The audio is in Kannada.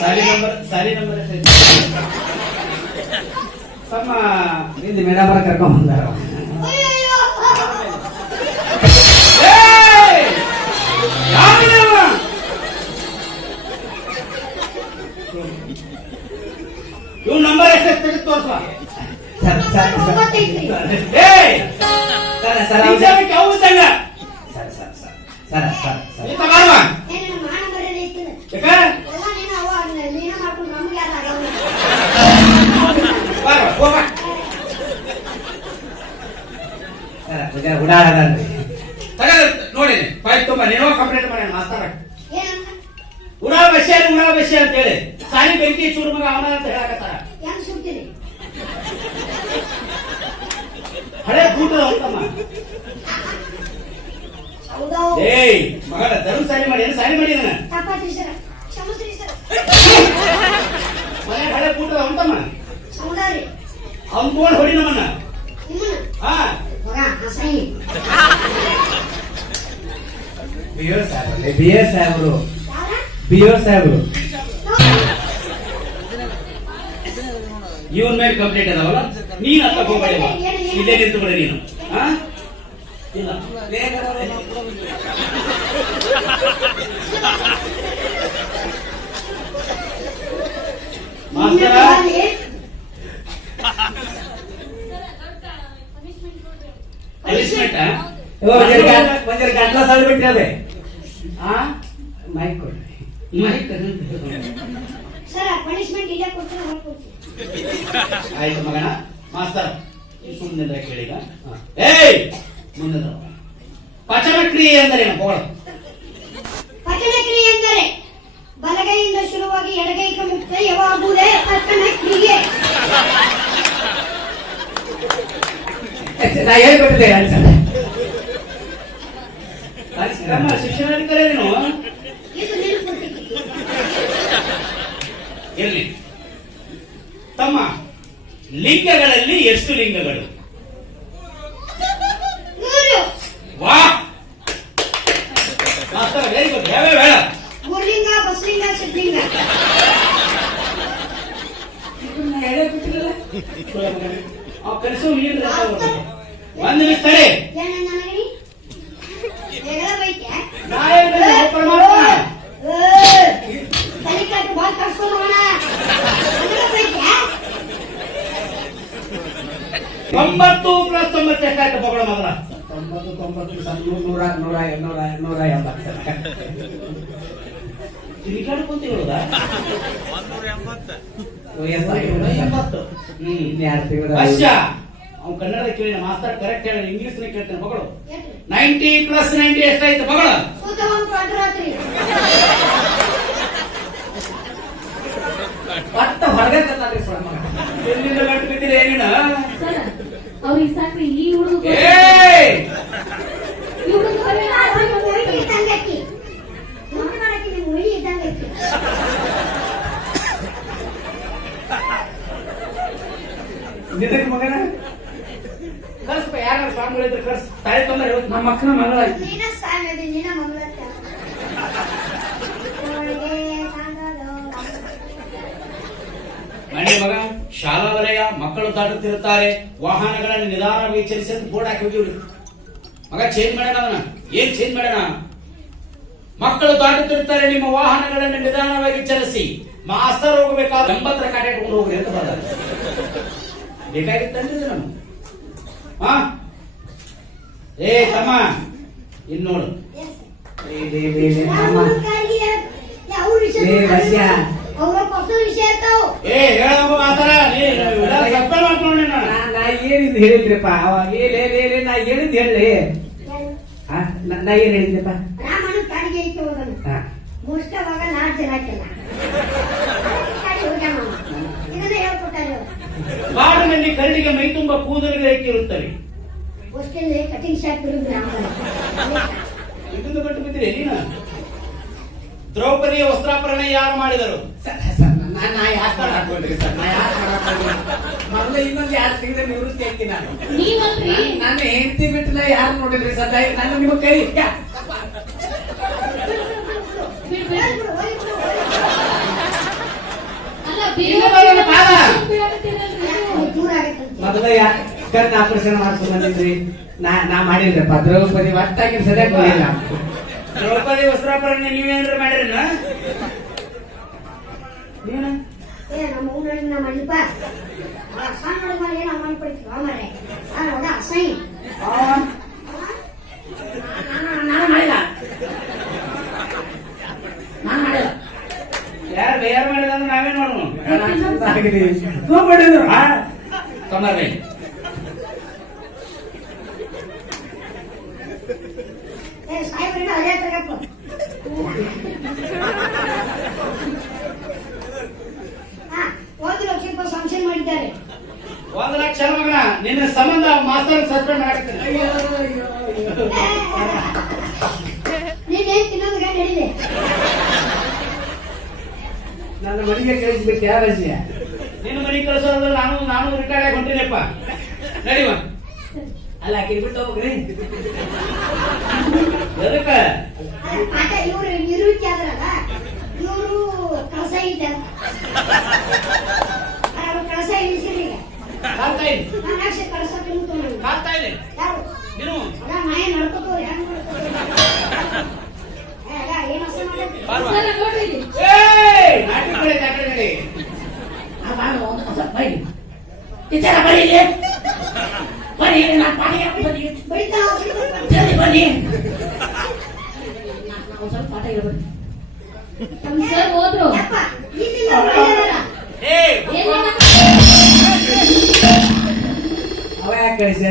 ಸಾರಿ ನಂಬರ್ ಸಾರಿ ನಂಬರ್ ಸಮ್ಮ ಇಲ್ಲಿ ಮೇಡಮ್ ಅವ್ರ ಕರ್ಕೊಂಡ್ ಬಂದಾರ. ಇವ? ನಂಬರ್ ಎಷ್ಟೈತಿ ತೋರ್ಸುವ sir sir sir sir sir sir sir ಈತ ಬಾರವ್ವ. ಏನ್ ನಮ್ಮ ಮಾನ ಮರ್ಯಾದೆ ಐತಿಲ್ಲ. ಯಾಕ? ಎಲ್ಲ ನೀನ ಅವ್ವ, ನೀನ ಮಾಡ್ಕೊಂಡು ನಮ್ಗೆ ಯಾರು ಆಗಲ್ಲ. ಬಾರವ್ವ, ಹೋಗ್ಬಾ. ತಗದು ನೋಡಿ ಪೈಪ್ ತುಂಬ ನೀನೋ ಕಂಪ್ಲೇಂಟ್ ಮಾಡಿ ಮಾಸ್ತಾರ? ಉಡಾ ಬಸ್ಸೆ ಉಡಾ ಬಸ್ಸೆ ಅಂತ ಹೇಳಿ ಸಾಲಿ ಬೆಂಕಿ ಚೂರು ಮಗ ಅವನ ಅಂತ ಹೇಳಕತ್ತಾರ? ಹಳೆ ಕೂಟದ ಅಂತಮ್ಮ? ಏಯ್ ಮಗಳ ಧರ್ಮ ಸಾಲಿ ಮಾಡಿ ಏನು ಸಾಲಿ ಮಾಡಿದಾನ. ಮನೆ ಹಳೆ ಕೂಟದ ಅಂತಮ್ಮ ತಗೊಂಡ್ ಹೊಡಿ ನಮ್ಮನ್ನ ನಿಮ್ಮನ್ನ? ಹಾ ಮಗ, ಅಸಹ್ಯ. ಬಿ ಎಸ್ ಸಾಹೇಬ್ರು. ಸಾಹೇಬ್ರು ಯಾರ? ಬಿ ಎಸ್ ಸಾಹೇಬ್ರು. ಇವನ್ ಮೇಲೆ ಕಂಪ್ಲೇಂಟ್ ಅದಾವಲ್ಲ? ನೀನ್ ಹತ್ತ ಹೋಗ್ಬೇಡಿ ಇಲ್ಲೇ ನಿಂತು ಬಿಡ ನೀನು? ಇಲ್ಲ. ಮಾಸ್ತರ ಅಲ್ಲಿ ಪನಿಷ್ಮೆಂಟ್ ಸರ ಪನಿಷ್ಮೆಂಟ್ ಇಲ್ಲೇ ಕೊಡ್ತೀನಿ ಹೊರಗೆ ಆಯ್ತು ಮಗನ. ಮಾಸ್ತರ್ ಸುಮ್ಮನೆ ಕೇಳಿಗ. ಏಯ್! ಮುಂದೆ ಪಚನ ಕ್ರಿಯೆ ಎಂದರೇನು? ಪೋಳ ಪಚನ ಕ್ರಿಯೆ ಎಂದರೆ ಬಲಗೈಯಿಂದ ಶುರುವಾಗಿ ಎಡಗೈಗೆ ಮುಕ್ತಾಯವಾಗುವುದೇ ಪಚನ ಕ್ರಿಯೆ ನಾ ಹೇಳ್ಕೊಟ್ಟಿದ್ದೆ ಅನ್ಸಲ್ಲ ನಮ್ಮ ಎಲ್ಲಿ ನೀನು ತಮ್ಮ ಲಿಂಗಗಳಲ್ಲಿ ಎಷ್ಟು ಲಿಂಗಗಳು? ವಾ! ವೆರಿ ಗುಡ್ ಯಾವ್ಯಾವ ಹೇಳ ಮೂರ್ಲಿಂಗ ಬಸ್ಲಿಂಗ ಸಿದ್ಲಿಂಗ. ನೀನು ಒಂದ್ ನಿಮಿಷ ತಡಿ. ತೊಂಬತ್ತು ಪ್ಲಸ್ ತೊಂಬತ್ತು ತೊಂಬತ್ತು ನೂರ ನೂರ ನೂರ ನೂರ ಎಂಬತ್ತು. ತಿರುಗಾಡ್ಕೊಂತ ಹೇಳುದಾ ಎಂಬತ್ತು. ಹ್ಮ್ ಅಶ್ಯ! ಅವ್ನು ಕನ್ನಡ ಕೇಳಿನ ಮಾಸ್ತರ್ ಕರೆಕ್ಟ್ ಹೇಳಿ ಇಂಗ್ಲಿಷ್ ಕೇಳ್ತಾನೆ ಮಗಳು? ನೈಂಟಿ ಪ್ಲಸ್ ನೈಂಟಿ ಎಷ್ಟಾಯ್ತು ಮಗಳು ಹೊರಗೆ ಮಗ. ನಿನಗೆ ಮಗನ? ಕರ್ಸ್ಪ ಯಾರು ಸ್ವಾಮಿಗಳಿದ್ರೆ ಕರ್ಸ್. ತಾಯಿ ತಂದ್ರೆ ಹೇಳ್ತೀನಿ ನಮ್ಮ ಮಕ್ಕನ ಮಗಳ ನೀನ ನೀನ. ಮನೆ ಮಗ ಶಾಲಾ ವಲಯ ಮಕ್ಕಳು ದಾಟುತ್ತಿರುತ್ತಾರೆ ವಾಹನಗಳನ್ನು ನಿಧಾನವಾಗಿ ಚಲಿಸಿ ಅಂತ ಬೋರ್ಡ್ ಹಾಕಿ ಹೋಗಿವ್ರಿ ಮಗ ಚೇಂಜ್ ಮಾಡೋಣ ಅವನ ಏನ್ ಚೇಂಜ್ ಮಾಡೋಣ? ಮಕ್ಕಳು ದಾಟುತ್ತಿರುತ್ತಾರೆ ನಿಮ್ಮ ವಾಹನಗಳನ್ನು ನಿಧಾನವಾಗಿ ಚಲಿಸಿ. ಮಾಸ್ತರ್ ಹೋಗಬೇಕಾದ ಎಂಬತ್ತರ ಕಾಟ ಹೋಗಿ ಹೋಗ್ರಿ ಅಂತ ಬರೋದ ಬೇಕಾಗಿತ್ತಂದ್ರೆ ನಮ್ಗೆ ಹಾ? ಏ ತಮ್ಮ ಇನ್ ನೋಡು. ಏನಿದ್ ಹೇಳಿದ್ರಿಪ್ಪ ಅವಾಗ ಏ ಲೇ, ಲೇ, ಲೇ, ನಾ ಹೇಳಿದ್ ಹೇಳಿ ನಾ ಏನ್ ಹೇಳಿದ್ರಪ್ಪ? ಮುಷ್ಟವಾಗ ನಾಲ್ಕು ಜನ ಹಾಕಿಲ್ಲ ಕಾಡಿ ಹೋಗ್ಯಾನ ಅವ. ಇದನ್ನ ಹೇಳ್ಕೊಟ್ಟಾರೆ ಅವ್ರು. ಕಾಡಿನಲ್ಲಿ ಕರಡಿಗೆ ಮೈ ತುಂಬ ಕೂದಲು ಇರುತ್ತವೆ ಮುಷ್ಟಿಯಲ್ಲಿ ಕಟಿಂಗ್ ಶಾಪ್ ಇರುದು ರಾಮನ ಇದನ್ನು ಬಿಟ್ಟು ಬಿದ್ದಿರಿ ನೀನು ದ್ರೌಪದಿಯ ವಸ್ತ್ರಾಪರಣ ಯಾರು ಮಾಡಿದರು? ಮೊದಲು ಇನ್ನೊಂದು ಯಾರು ನಿವೃತ್ತಿ ಆಯ್ತಿ ನಾನು. ನನ್ನ ನಾನು ಹೆಂಡತಿ ಬಿಟ್ಟು ನಾ ಯಾರು ನೋಡಿದ್ರಿ ಸರ್? ನಾನು ನಿಮ್ಮ ಕೈ ಇನ್ನು ಬರೋಣ ಪಾದ ಅವ್ರು ದೂರ ಆಗತ್ತಂತೆ ಮೊದಲ ಕಣ್ಣು ಆಪರೇಷನ್ ಮಾಡ್ಕೊಂಡ್ ಬಂದಿದ್ರಿ ನಾ ನಾ ಮಾಡಿಲ್ರಪ್ಪ ದ್ರೌಪದಿ ಒಟ್ಟಾಗಿ ಸರಿಯಾಗಿ ಬರಲಿಲ್ಲ ದ್ರೌಪದಿ ವಸ್ತ್ರಾಪರಣ ನೀವೇನ್ರ ಮಾಡಿರಿನ ನೀವೇನ ಏ ನಮ್ಮ ಊರಲ್ಲಿ ನಮ್ಮ ಅಲ್ಲಿಪ್ಪ ಸಣ್ಣ ಹುಡುಗ ಏನೋ ಮಾಡಿ ಕೊಡ್ತೀವಿ ಮಾರ್ರೆ ನಾನು ಹುಡುಗ ಅಸಹ್ಯ ನಾನು ಮಾಡಿಲ್ಲ ನಾನು ಮಾಡಿಲ್ಲ ಯಾರು ಬೇರೆ ಮಾಡಿದ ಅಂದ್ರೆ ನಾವೇನ್ ಮಾಡೋಣ ಮಾಡಿದ್ರು ಕಮರ್ಲಿ ಏ ಸಾಹೇಬ್ರಿಂದ ಅದೇ ತಗಪ್ಪ ಹಾ ಒಂದು ಲಕ್ಷ ರೂಪಾಯಿ ಸಂಕ್ಷನ್ ಮಾಡಿದ್ದಾರೆ ಒಂದ್ ಲಕ್ಷ ಮಗನ ನಿನ್ನ ಸಂಬಂಧ ಮಾಸ್ತರ್ ಸಸ್ಪೆಂಡ್ ಮಾಡಾಕ್ತೀನಿ ನನ್ನ ಮನೆಗೆ ಕಳಿಸ್ಬಿಟ್ಟು ಯಾವ ರಜೆ? ನಿನ್ನ ಮನೆಗೆ ಕಳ್ಸೋದ್ರ ನಾನು ನಾನು ರಿಟೈರ್ಡ್ ಆಗಿ ಹೊಂಟೀನಪ್ಪ ನಡಿವ ಅಲ್ಲ ಆಕೆ ಬಿಟ್ಟು ಹೋಗ್ರಿ. ಎದಕ್ಕ? ಪಾಠ ಇವ್ರು ನಿವೃತ್ತಿ ಆದ್ರಲ್ಲ ಇವರು ಕಸ ಇದೆ ಇಳಿಸಿರಿ ನಾನು ಯಾರು? ನಾಯಿ ನಡ್ಕೋತವ್ರು ಯಾರು ನಡ್ಕೋತವ್ರು ಏ, ಅಲ್ಲ, ಏನ್ ಹಸ ಮಾಡತ್ತಿ? ಬಾರ್ವಾ. ಸರ್ ನೋಡ್ರಿ ಇಲ್ಲಿ. ಏಯ್ ನಾಟಿ ಕಡೆ ದಾಖಲೆ ನಡಿ ಟೀಚರ ಬರೀ ಇಲ್ಲಿ ಬರೀ ನಾನು ಪಾಠ ಬರೀ ಬೈತಾ ಹೋಗ್ಬಿಡು. ಜಲ್ದಿ ಬನ್ನಿ. ನಮ್ ಸರ್ ಹೋದ್ರು ಅವ ಯಾಕೆ ಕಳಿಸಿ